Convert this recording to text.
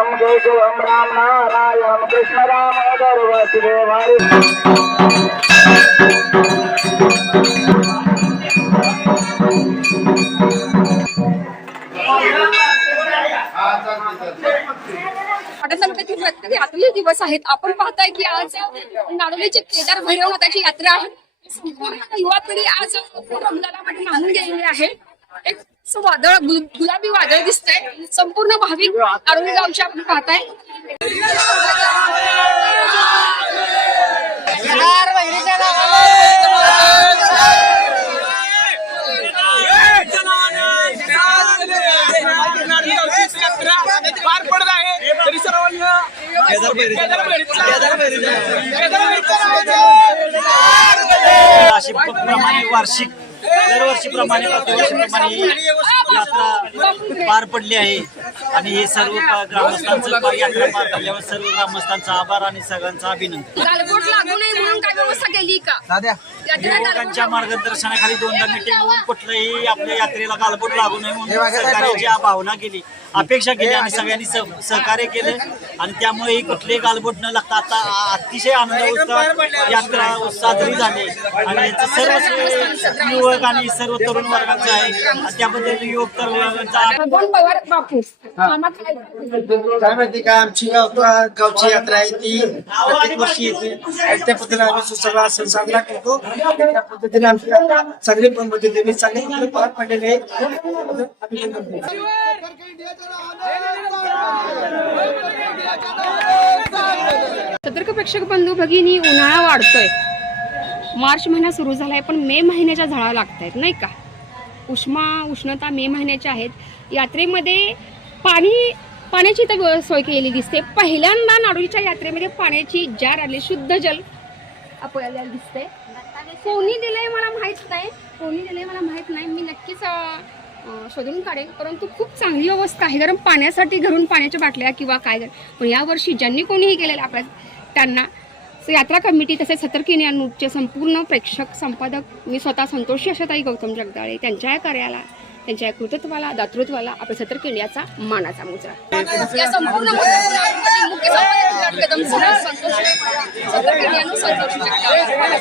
शिवम जय शिवम राम नारायण कृष्ण दामोदर वासुदेव हरी। तालुक्यातील प्रत्येक यात्रेचे दिवस आहेत। आपण पाहताय की आज नारोलीचे केदार भैरवनाथाची यात्रा आहे। संपूर्ण युवा पिढी आज रमजानामध्ये नांदून गेलेली आहे। एक वादळ गुलाबी वादळ दिसतंय। संपूर्ण भाविक नारोली गावचे आपण पाहताय। अशी प्रमाणे वार्षिक दरवर्षीप्रमाणे प्रतिवर्षीप्रमाणे यात्रा पार पडली आहे आणि हे सर्व ग्रामस्थांचं यात्रा पार पडल्यावर सर्व ग्रामस्थांचा आभार आणि सगळ्यांचा अभिनंदन। गालबोट लागू नये म्हणून काय व्यवस्था केली का? युवकांच्या मार्गदर्शनाखाली 2दा मीटिंग होऊन कुठल्याही आपल्या यात्रेला गालबोट लागू नये म्हणून सरकारची भावना केली, अपेक्षा केली आणि सगळ्यांनी सहकार्य केले आणि त्यामुळे ही कुठलेही गालबोट न लागता आता अतिशय आनंद यात्रा साजरी झाली आणि याचं सर्व युवक आणि सर्व तरुण वर्गाचं आहे आणि त्याबद्दल युवक तरुणांचा काय माहिती का, आमची गावची यात्रा आहे ती प्रत्येक वर्षी येते आणि त्या पद्धतीने आम्ही सुसंवाद सण साजरा करतो। त्या पद्धतीने आमची यात्रा चांगली पद्धतीने चांगले पार पडलेले सतर्क प्रेक्षक बंधू भगिनी, उन्हाळा वाढतोय, मार्च महिना सुरू झालाय पण मे महिन्याच्या झळा लागतायत नाही का? उष्णता मे महिन्याच्या आहेत। यात्रेमध्ये पाण्याची तर सोय केलेली दिसते। पहिल्यांदा नारोलीच्या यात्रेमध्ये पाण्याची जार आली, शुद्ध जल आपल्याला दिसते। कोणी दिलंय मला माहित नाही, मी नक्कीच शोधून काढेल, परंतु खूप चांगली अवस्था आहे। कारण पाण्यासाठी घरून पाण्याच्या बाटल्या किंवा काय, पण यावर्षी ज्यांनी कोणीही केलेलं आपल्या त्यांना यात्रा कमिटी तसेच सतर्किनी न्यूजचे संपूर्ण प्रेक्षक संपादक मी स्वतः संतोषी आशाताई गौतम जगदाळे त्यांच्या कार्याला, त्यांच्या कृतित्वाला, दातृत्वाला आपल्या सतर्क इंडियाचा मानाचा मुजरा। या संपूर्ण मुख्य संपादक